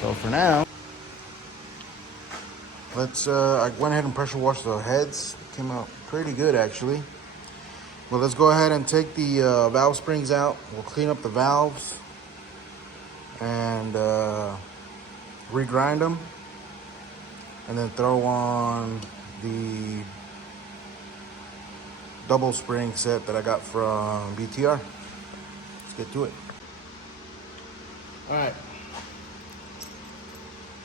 So for now, I went ahead and pressure washed the heads. It came out pretty good actually. Well, let's go ahead and take the valve springs out. We'll clean up the valves and regrind them, and then throw on the double spring set that I got from BTR. Let's get to it. All right,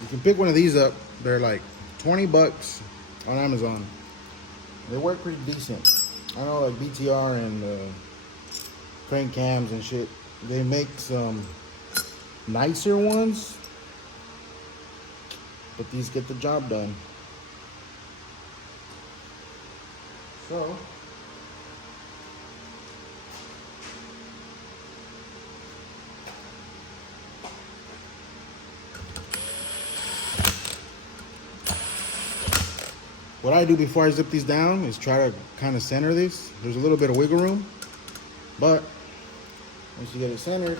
you can pick one of these up. They're like 20 bucks on Amazon. They work pretty decent. I know like BTR and crank cams and shit, they make some nicer ones, but these get the job done. So what I do before I zip these down is try to kind of center this. There's a little bit of wiggle room, but once you get it centered,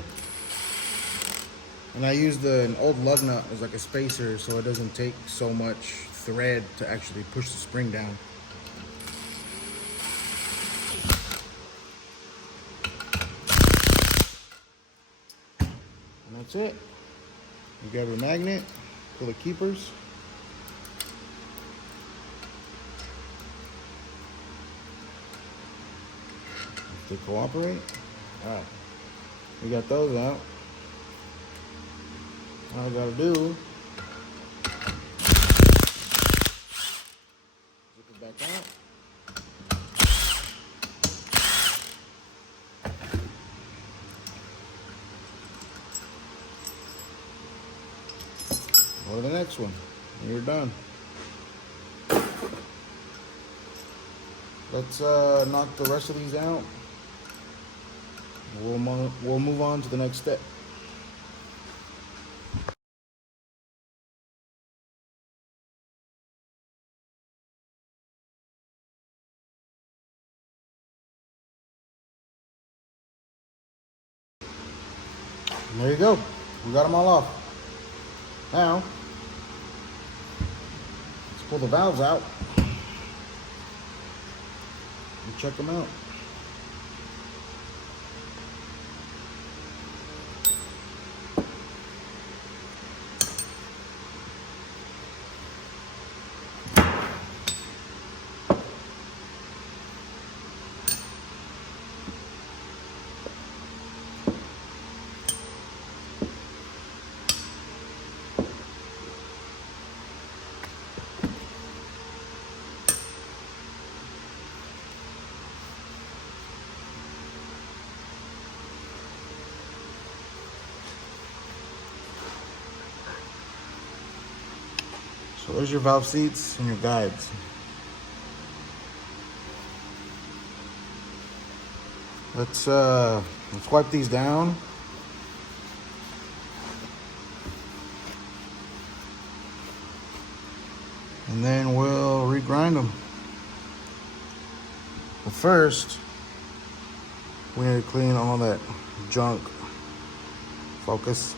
and I used an old lug nut as like a spacer so it doesn't take so much thread to actually push the spring down. And that's it. You grab your magnet, pull the keepers. They cooperate. All right, we got those out. All I gotta do, zip it back out. Go to the next one, and you're done. Let's knock the rest of these out. We'll move on to the next step. And there you go. We got them all off. Now, let's pull the valves out and check them out. So there's your valve seats and your guides. Let's wipe these down. And then we'll regrind them. But first, we need to clean all that junk, focus,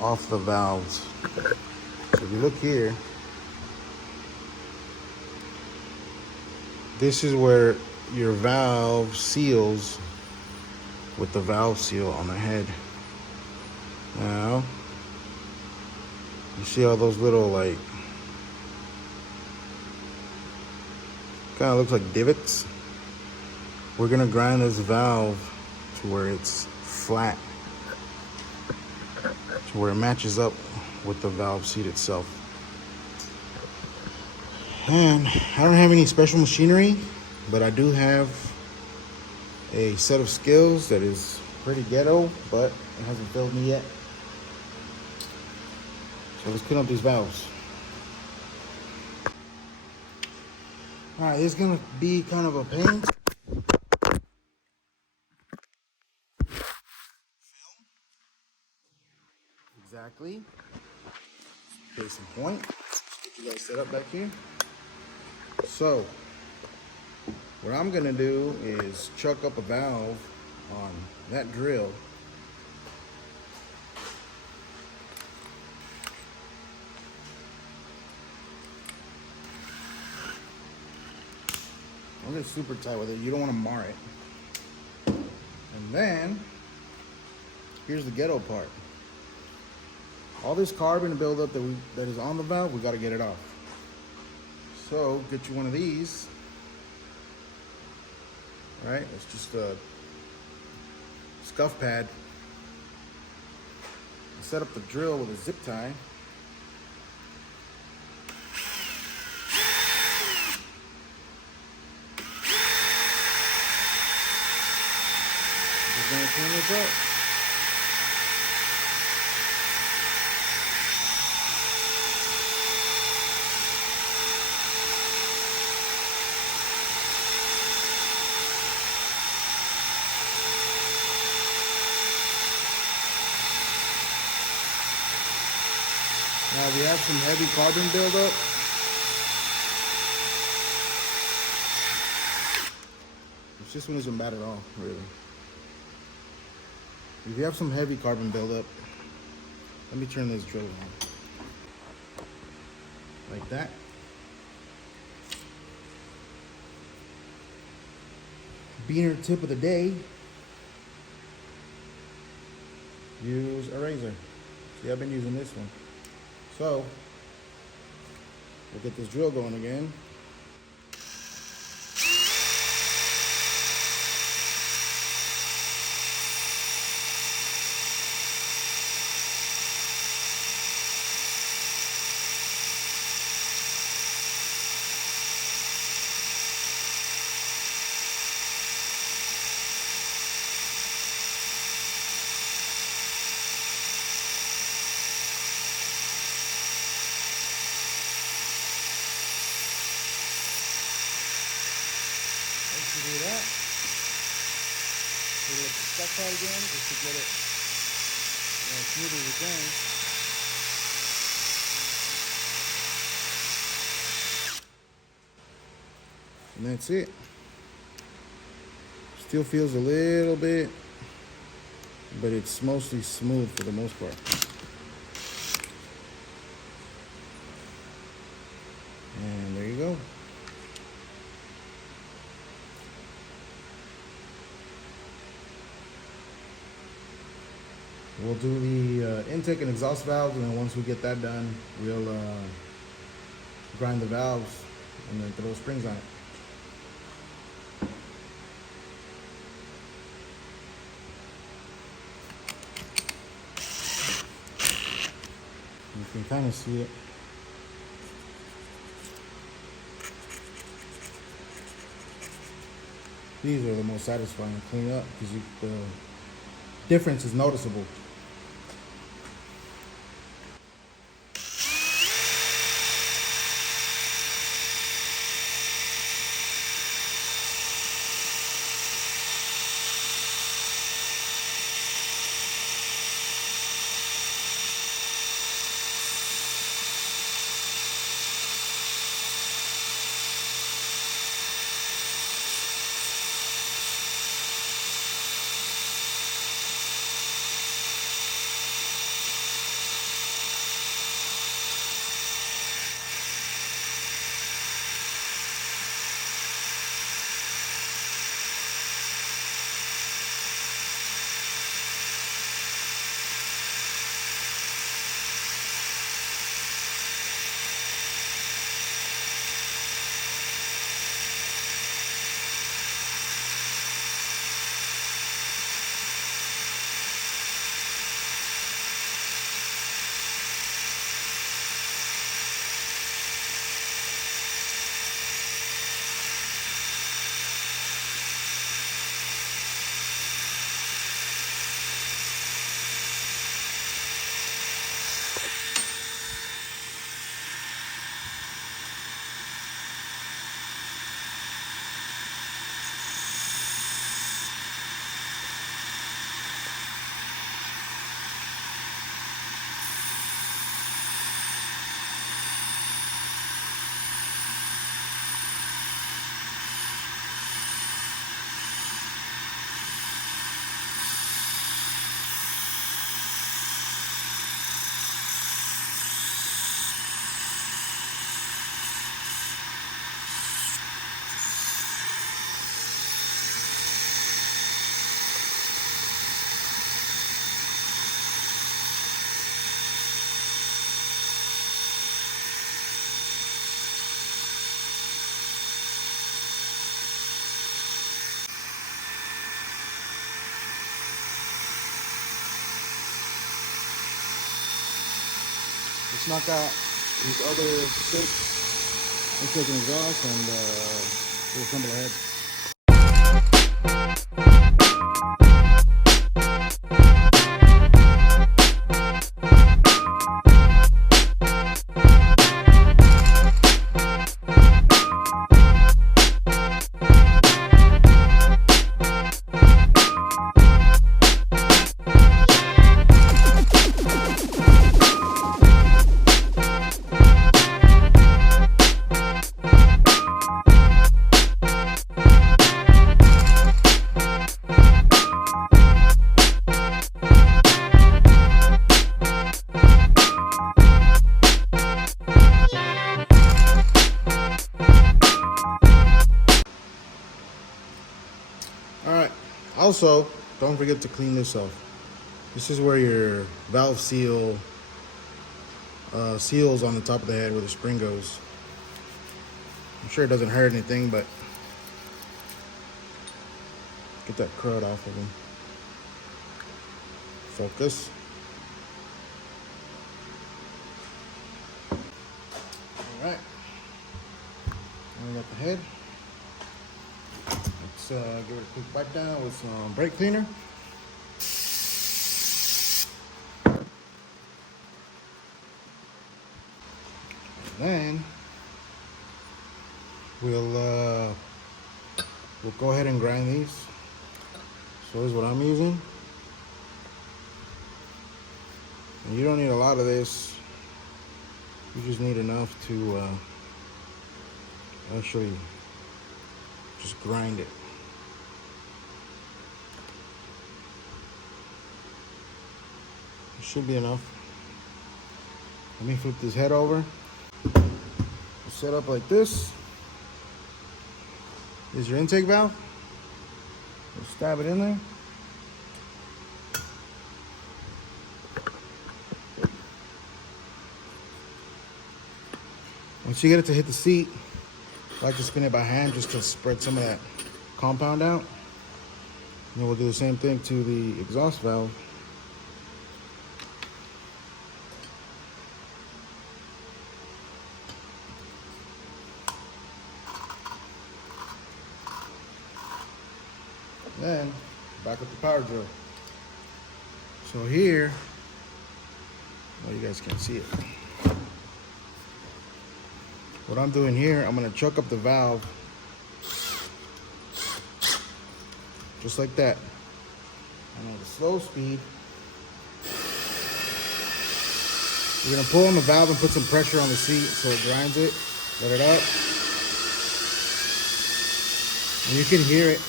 off the valves. So if you look here, this is where your valve seals with the valve seal on the head. Now, you see all those little like, kind of looks like divots. We're gonna grind this valve to where it's flat, to where it matches up with the valve seat itself. And I don't have any special machinery, but I do have a set of skills that is pretty ghetto, but it hasn't failed me yet. So let's clean up these valves. All right, this is gonna be kind of a pain. Exactly. Case in point. Let's get you guys set up back here. So, what I'm gonna do is chuck up a valve on that drill it super tight with it. You don't want to mar it. And then, here's the ghetto part. All this carbon buildup that is on the valve, we got to get it off. So, get you one of these. All right, it's just a scuff pad. Set up the drill with a zip tie. Just gonna clean this up. Now we have some heavy carbon buildup. This one isn't bad at all, really. If you have some heavy carbon buildup, let me turn this drill on. Like that. Beaner tip of the day. Use a razor. See, I've been using this one. So, we'll get this drill going again. Do that. So let's stuck that again just to get it as smooth as we can. And that's it. Still feels a little bit, but it's mostly smooth for the most part. And there you go. We'll do the intake and exhaust valves, and then once we get that done, we'll grind the valves and then throw springs on it. You can kind of see it. These are the most satisfying to clean up because the difference is noticeable. let's knock out these other 6 intake and exhaust, and we'll assemble ahead. Alright, also, don't forget to clean this off. This is where your valve seal seals on the top of the head where the spring goes. I'm sure it doesn't hurt anything, but get that crud off of them. Focus. Alright, now we got the head. Let's give it a quick wipe down with some brake cleaner. Then we'll go ahead and grind these. So here's what I'm using. And you don't need a lot of this. You just need enough to actually just grind it. It should be enough. Let me flip this head over. Set up like this. This is your intake valve. Just stab it in there. Once you get it to hit the seat, I like to spin it by hand just to spread some of that compound out. And then we'll do the same thing to the exhaust valve. Then back with the power drill. So here, well, you guys can't see it. What I'm doing here, I'm gonna chuck up the valve just like that. And at a slow speed, you're gonna pull on the valve and put some pressure on the seat so it grinds it. Let it up. And you can hear it.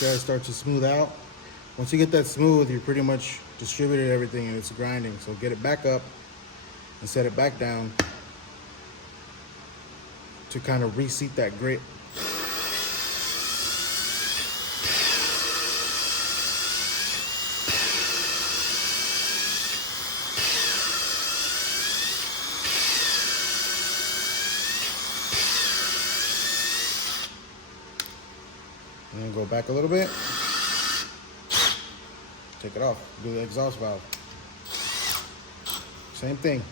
See how it starts to smooth out? Once you get that smooth, you pretty much distributed everything and it's grinding. So get it back up and set it back down to kind of reseat that grit. And then go back a little bit. Take it off. Do the exhaust valve. Same thing.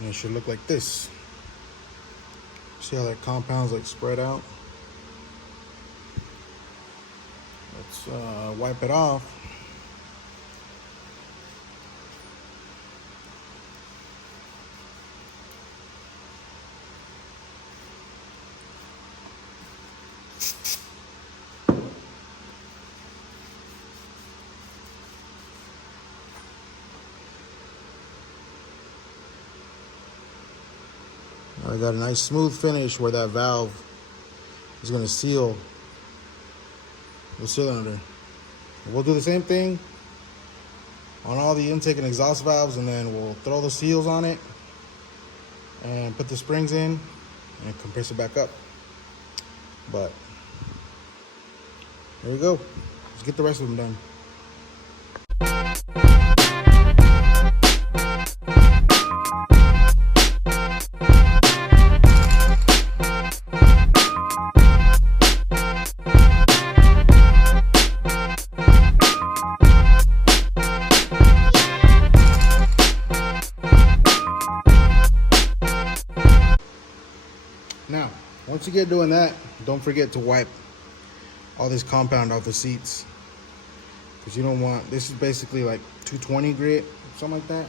And it should look like this. See how that compound's like spread out? Let's wipe it off. I got a nice smooth finish where that valve is going to seal the cylinder. We'll do the same thing on all the intake and exhaust valves, and then we'll throw the seals on it and put the springs in and compress it back up. But there we go. Let's get the rest of them done. Now, once you get doing that, don't forget to wipe all this compound off the seats, because you don't want, this is basically like 220 grit, something like that.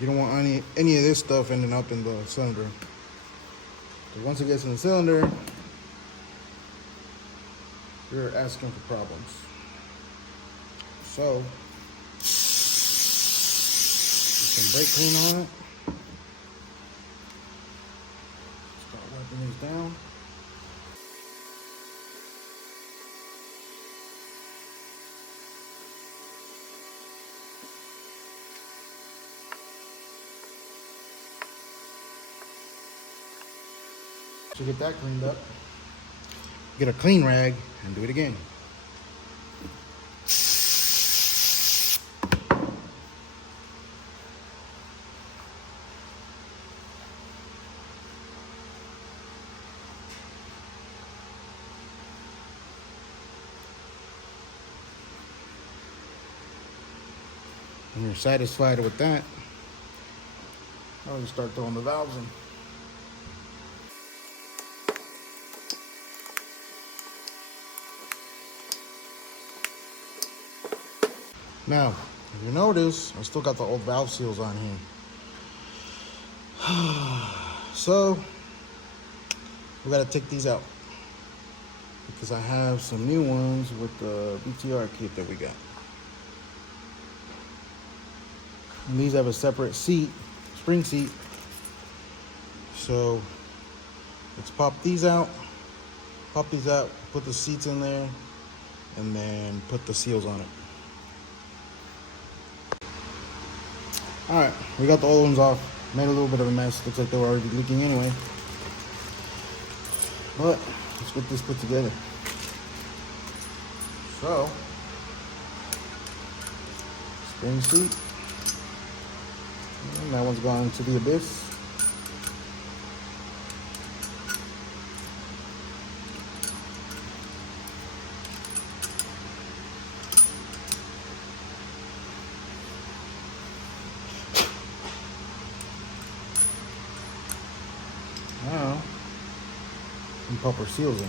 You don't want any of this stuff ending up in the cylinder. Because once it gets in the cylinder, you're asking for problems. So, put some brake clean on it. Start wiping these down. So get that cleaned up. Get a clean rag and do it again. When you're satisfied with that, I'll just start throwing the valves in. Now, if you notice, I still got the old valve seals on here. So, we gotta take these out, because I have some new ones with the BTR kit that we got. And these have a separate seat, spring seat. So, let's pop these out, put the seats in there, and then put the seals on it. Alright, we got the old ones off. Made a little bit of a mess. Looks like they were already leaking anyway. But let's get this put together. So, spring seat. And that one's gone into the abyss. Now, and pop our seals in.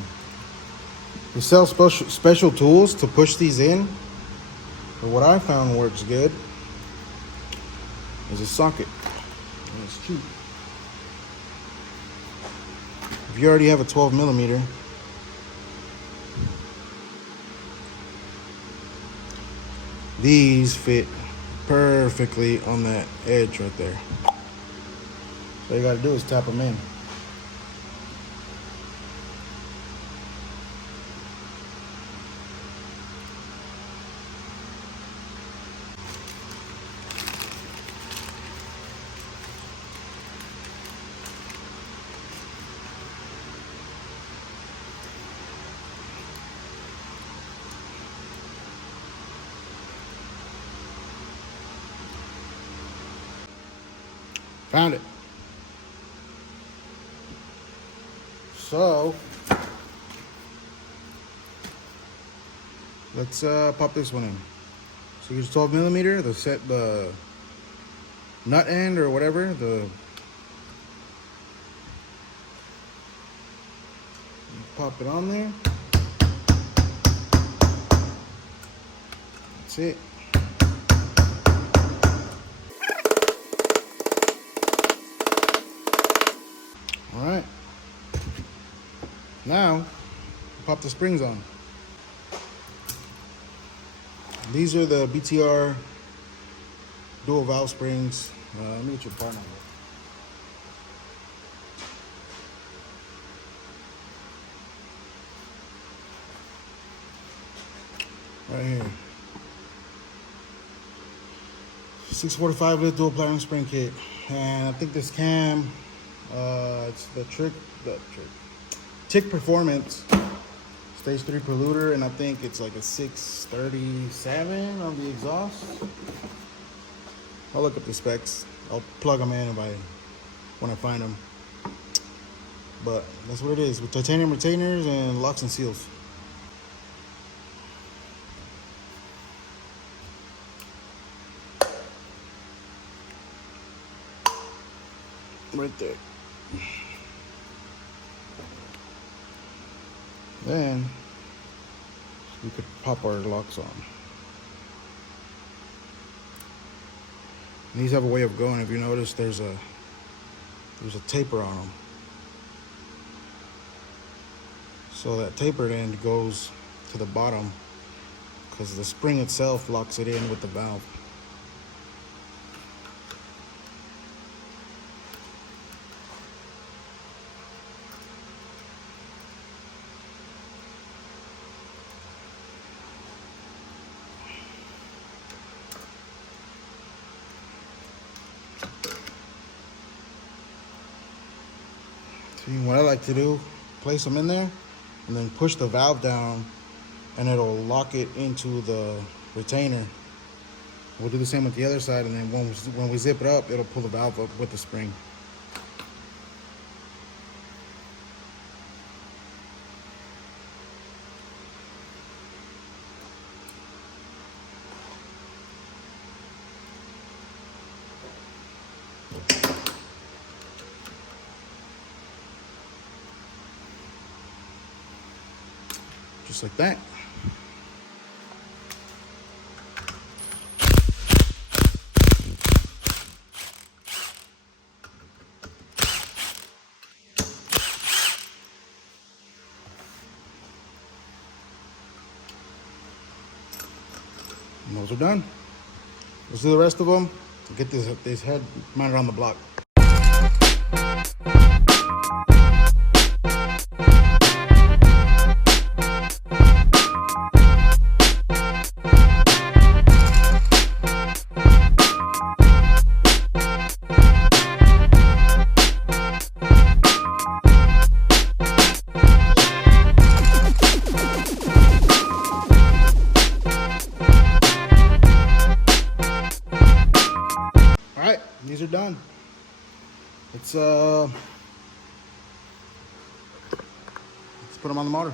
We sell special tools to push these in, but what I found works good is a socket, and it's cheap. If you already have a 12 millimeter, these fit perfectly on that edge right there. So all you gotta do is tap them in. Found it. So let's pop this one in. So here's 12 millimeter, the nut end or whatever, pop it on there. That's it. All right. Now, pop the springs on. These are the BTR dual valve springs. Let me get your part number. right here. 645 lit dual platinum spring kit, and I think this cam, it's the Tick Performance stage 3 polluter, and I think it's like a 637 on the exhaust. I'll look up the specs. I'll plug them in when I find them. But that's what it is, with titanium retainers and locks and seals. Right there. Then we could pop our locks on. And these have a way of going. If you notice, there's a taper on them. So that tapered end goes to the bottom because the spring itself locks it in with the valve. See, what I like to do, place them in there and then push the valve down and it'll lock it into the retainer. We'll do the same with the other side, and then when we zip it up, it'll pull the valve up with the spring. Just like that. And those are done. Let's do the rest of them. Get this head mounted on the block. These are done. Let's put them on the motor.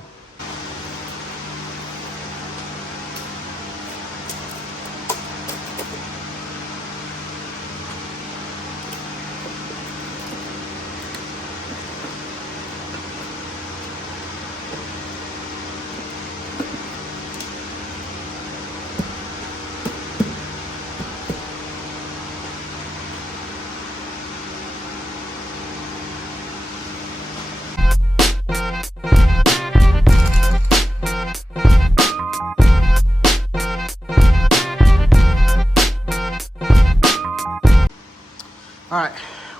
All right,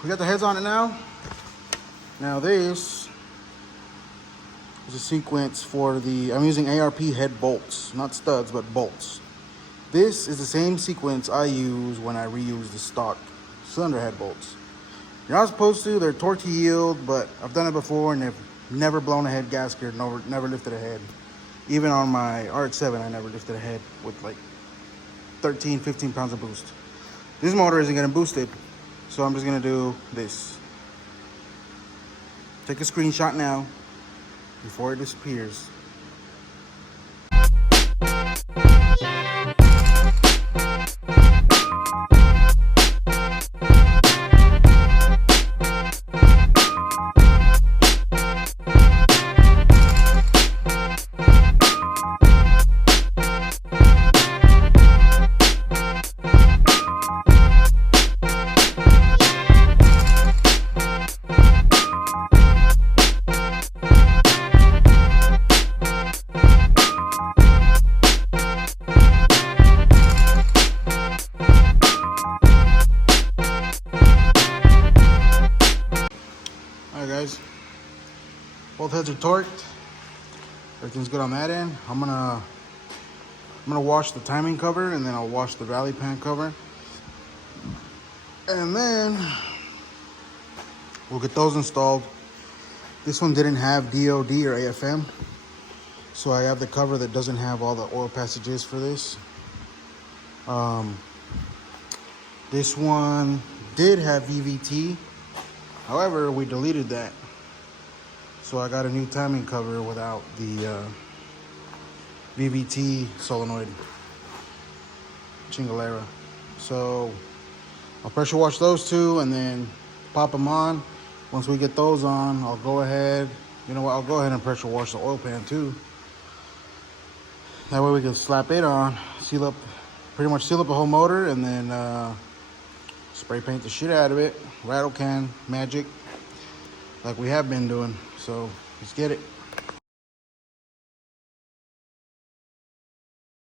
we got the heads on it now. Now this is a sequence for I'm using ARP head bolts, not studs, but bolts. This is the same sequence I use when I reuse the stock cylinder head bolts. You're not supposed to, they're torque to yield, but I've done it before and they've never blown a head gasket, never lifted a head. Even on my RX-7, I never lifted a head with like 13, 15 pounds of boost. This motor isn't gonna boost it. So I'm just gonna do this. Take a screenshot now before it disappears. Guys, both heads are torqued, everything's good on that end. I'm gonna I'm gonna wash the timing cover, and then I'll wash the valley pan cover. And then we'll get those installed. This one didn't have DOD or AFM, so I have the cover that doesn't have all the oil passages for this. This one did have VVT, however, we deleted that. So I got a new timing cover without the VVT solenoid chingalera. So I'll pressure wash those two and then pop them on. Once we get those on, I'll go ahead, you know what, I'll go ahead and pressure wash the oil pan too. That way we can slap it on, seal up, pretty much seal up the whole motor, and then spray paint the shit out of it, rattle can magic, like we have been doing. So let's get it.